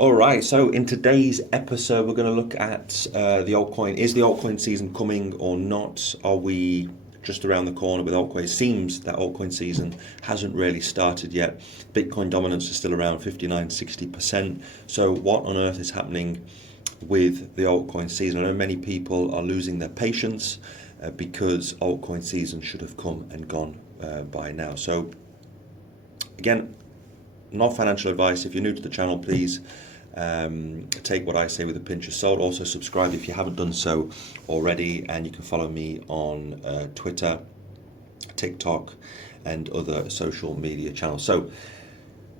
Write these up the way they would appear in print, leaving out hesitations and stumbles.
All right, so in today's episode, we're going to look at the altcoin. Is the altcoin season coming or not? Are we just around the corner with altcoin? It seems that altcoin season hasn't really started yet. Bitcoin dominance is still around 59-60%. So what on earth is happening with the altcoin season? I know many people are losing their patience because altcoin season should have come and gone by now. So again, not financial advice. If you're new to the channel, please take what I say with a pinch of salt. Also subscribe if you haven't done so already, and you can follow me on Twitter, TikTok, and other social media channels. So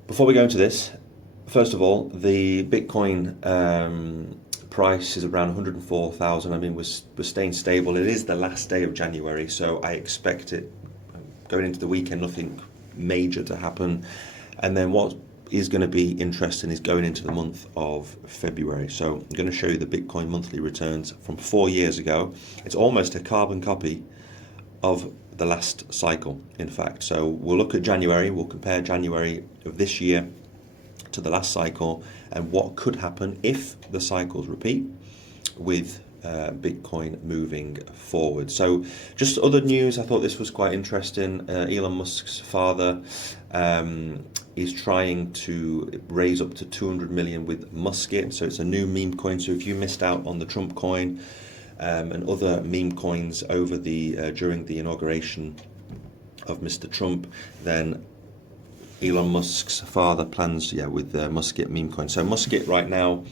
before we go into this, first of all, the Bitcoin price is around 104,000. I mean, we're staying stable. It is the last day of January, so I expect it going into the weekend, nothing major to happen. And then what is going to be interesting is going into the month of February. So I'm going to show you the Bitcoin monthly returns from 4 years ago. It's almost a carbon copy of the last cycle, in fact. So we'll look at January, we'll compare January of this year to the last cycle and what could happen if the cycles repeat with Bitcoin moving forward. So just other news, I thought this was quite interesting. Elon Musk's father is trying to raise up to 200 million with Musket. So it's a new meme coin. So if you missed out on the Trump coin and other meme coins over the during the inauguration of Mr. Trump, then Elon Musk's father plans with Musket meme coin. So Musket right now,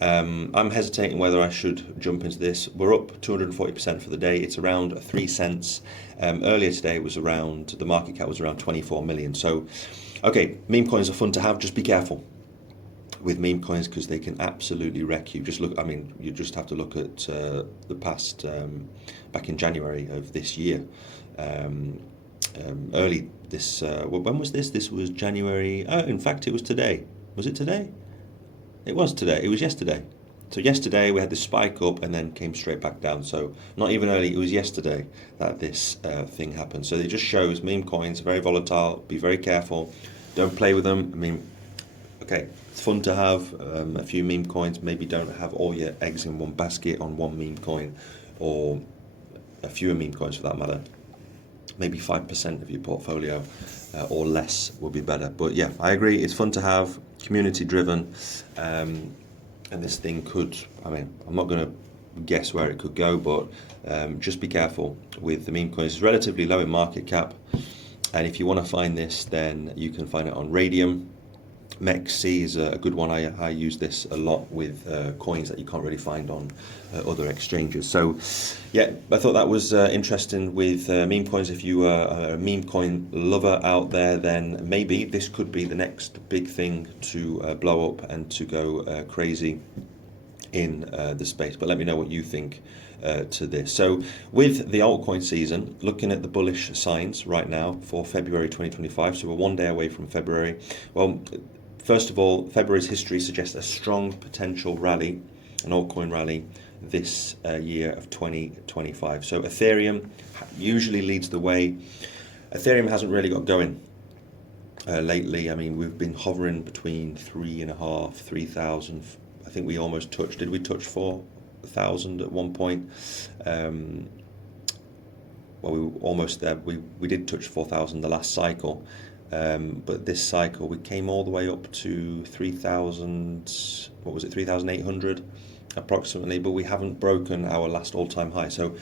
I'm hesitating whether I should jump into this. We're up 240% for the day. It's around 3 cents. Earlier today, it was around, the market cap was around 24 million. So, okay, meme coins are fun to have. Just be careful with meme coins because they can absolutely wreck you. Just look, I mean, you just have to look at the past, back in January of this year. Early this, when was this? This was January. Oh, in fact, it was today. Was it today? It was today. It was yesterday. So yesterday we had this spike up and then came straight back down. So not even early, it was yesterday that this thing happened. So it just shows meme coins are very volatile. Be very careful. Don't play with them. I mean, okay, it's fun to have a few meme coins. Maybe don't have all your eggs in one basket on one meme coin, or a fewer meme coins for that matter. Maybe 5% of your portfolio or less would be better. But yeah, I agree. It's fun to have, community driven, and this thing could, I mean, I'm not going to guess where it could go, but just be careful with the meme coins. It's relatively low in market cap. And if you want to find this, then you can find it on Radium. MEXC is a good one. I use this a lot with coins that you can't really find on other exchanges. So yeah, I thought that was interesting with meme coins. If you are a meme coin lover out there, then maybe this could be the next big thing to blow up and to go crazy in the space. But let me know what you think to this. So with the altcoin season, looking at the bullish signs right now for February 2025, so we're 1 day away from February. Well, first of all, February's history suggests a strong potential rally, an altcoin rally, this year of 2025. So Ethereum usually leads the way. Ethereum hasn't really got going lately. I mean, we've been hovering between 3,500, 3,000. I think we almost touched, did we touch 4,000 at one point? Well, we were almost there. We did touch 4,000 the last cycle. But this cycle we came all the way up to 3,000, what was it, 3,800 approximately, but we haven't broken our last all-time high. So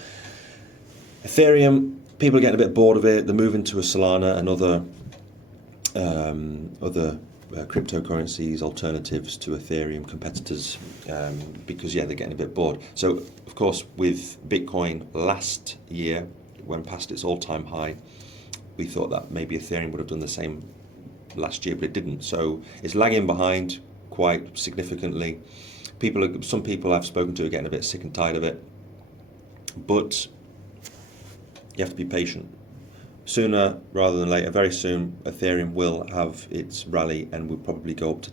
Ethereum, people are getting a bit bored of it. They're moving to a Solana and other cryptocurrencies, alternatives to Ethereum, competitors, because they're getting a bit bored. So of course with Bitcoin last year, when past its all-time high, we thought that maybe Ethereum would have done the same last year, but it didn't. So it's lagging behind quite significantly. Some people I've spoken to are getting a bit sick and tired of it, but you have to be patient. Sooner rather than later, very soon, Ethereum will have its rally and will probably go up to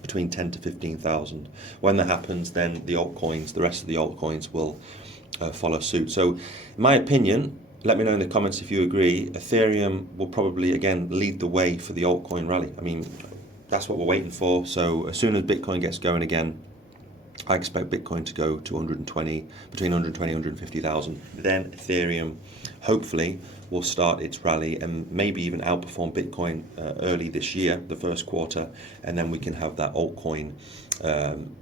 between 10 to 15,000. When that happens, then the altcoins, the rest of the altcoins will follow suit. So in my opinion, let me know in the comments if you agree, Ethereum will probably again lead the way for the altcoin rally. I mean, that's what we're waiting for. So as soon as Bitcoin gets going again, I expect Bitcoin to go to 120, between 120 and 150,000. Then Ethereum, hopefully, will start its rally and maybe even outperform Bitcoin early this year, the first quarter, and then we can have that altcoin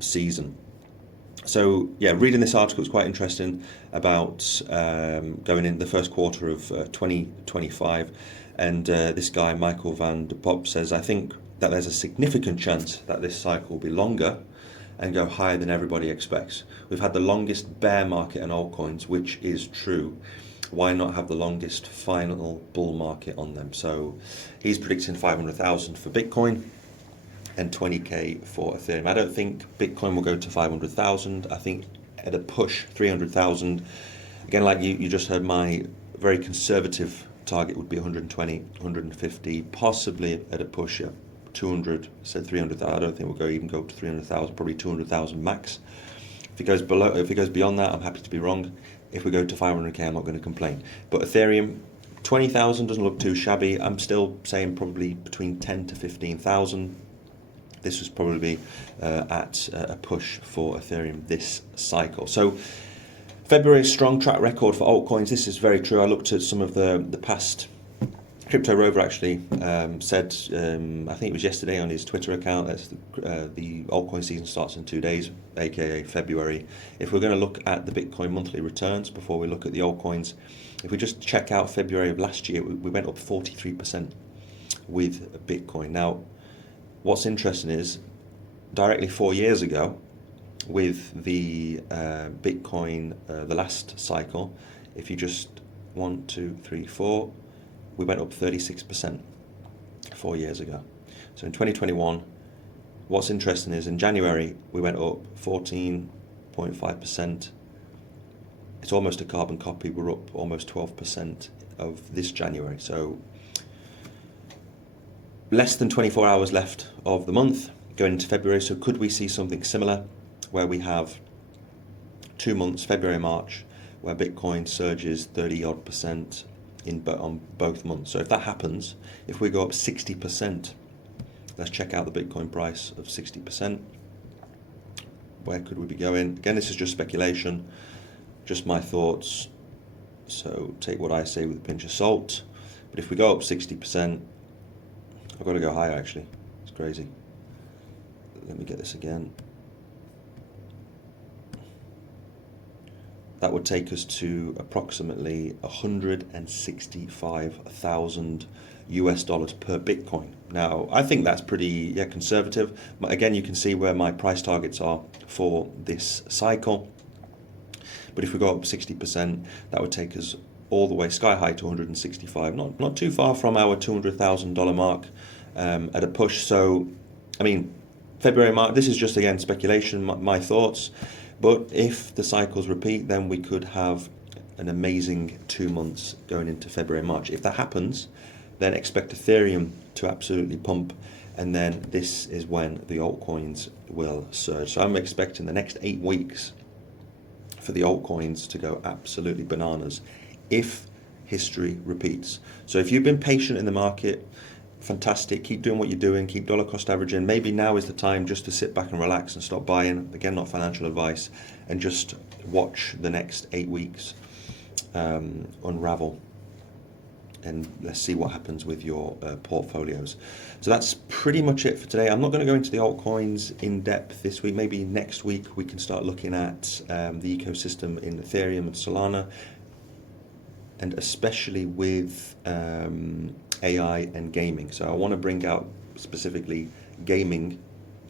season. So yeah, reading this article is quite interesting about going in the first quarter of 2025, and this guy Michael van der Pop says, I think that there's a significant chance that this cycle will be longer and go higher than everybody expects. We've had the longest bear market in altcoins, which is true. Why not have the longest final bull market on them? So he's predicting 500,000 for Bitcoin and 20k for Ethereum. I don't think Bitcoin will go to 500,000. I think at a push 300,000. Again, like you just heard, my very conservative target would be 120, 150, possibly at a push 200, said 300,000. I don't think we'll even go up to 300,000, probably 200,000 max. If it goes beyond that, I'm happy to be wrong. If we go to 500k, I'm not going to complain. But Ethereum, 20,000 doesn't look too shabby. I'm still saying probably between 10 to 15,000. This was probably at a push for Ethereum this cycle. So February's strong track record for altcoins. This is very true. I looked at some of the past. Crypto Rover actually said, I think it was yesterday on his Twitter account, that the altcoin season starts in 2 days, aka February. If we're going to look at the Bitcoin monthly returns before we look at the altcoins, if we just check out February of last year, we went up 43% with Bitcoin. Now, what's interesting is, directly 4 years ago, with the Bitcoin, the last cycle, if you just 1, 2, 3, 4, we went up 36% 4 years ago. So in 2021, what's interesting is in January, we went up 14.5%. It's almost a carbon copy. We're up almost 12% of this January. So less than 24 hours left of the month going into February. So could we see something similar where we have 2 months, February, March, where Bitcoin surges 30 odd percent on both months? So if that happens, if we go up 60%, let's check out the Bitcoin price of 60%. Where could we be going? Again, this is just speculation, just my thoughts. So take what I say with a pinch of salt. But if we go up 60%, I've got to go higher actually. It's crazy. Let me get this again. That would take us to approximately 165,000 US dollars per Bitcoin. Now, I think that's pretty conservative. But again, you can see where my price targets are for this cycle. But if we go up 60%, that would take us all the way sky high to 165. Not too far from our $200,000 mark at a push. So, I mean, February, March, this is just, again, speculation, my thoughts. But if the cycles repeat, then we could have an amazing 2 months going into February, March. If that happens, then expect Ethereum to absolutely pump. And then this is when the altcoins will surge. So I'm expecting the next 8 weeks for the altcoins to go absolutely bananas if history repeats. So if you've been patient in the market, fantastic, keep doing what you're doing, keep dollar cost averaging. Maybe now is the time just to sit back and relax and stop buying. Again, not financial advice, and just watch the next 8 weeks unravel, and let's see what happens with your portfolios. So that's pretty much it for today. I'm not going to go into the altcoins in depth this week. Maybe next week we can start looking at the ecosystem in Ethereum and Solana, and especially with AI and gaming. So I want to bring out specifically gaming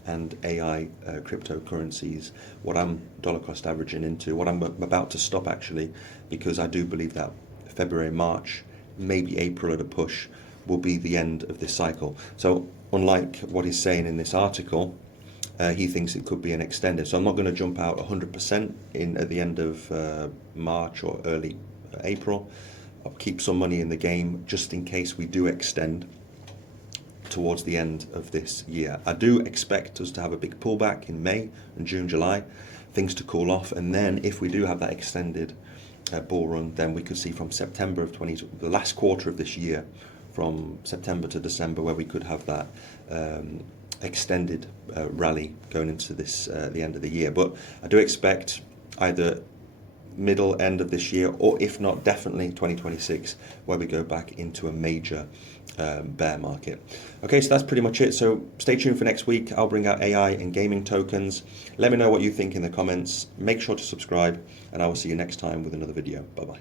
and AI cryptocurrencies, what I'm dollar cost averaging into, what I'm about to stop actually, because I do believe that February, March, maybe April at a push will be the end of this cycle. So unlike what he's saying in this article, he thinks it could be an extended. So I'm not going to jump out 100% at the end of March or early April. I'll keep some money in the game just in case we do extend towards the end of this year. I do expect us to have a big pullback in May and June, July, things to cool off, and then if we do have that extended bull run, then we could see from September of the last quarter of this year, from September to December, where we could have that extended rally going into this the end of the year. But I do expect either middle end of this year, or if not, definitely 2026, where we go back into a major bear market. Okay, so that's pretty much it. So stay tuned for next week. I'll bring out AI and gaming tokens. Let me know what you think in the comments. Make sure to subscribe, and I will see you next time with another video. Bye bye.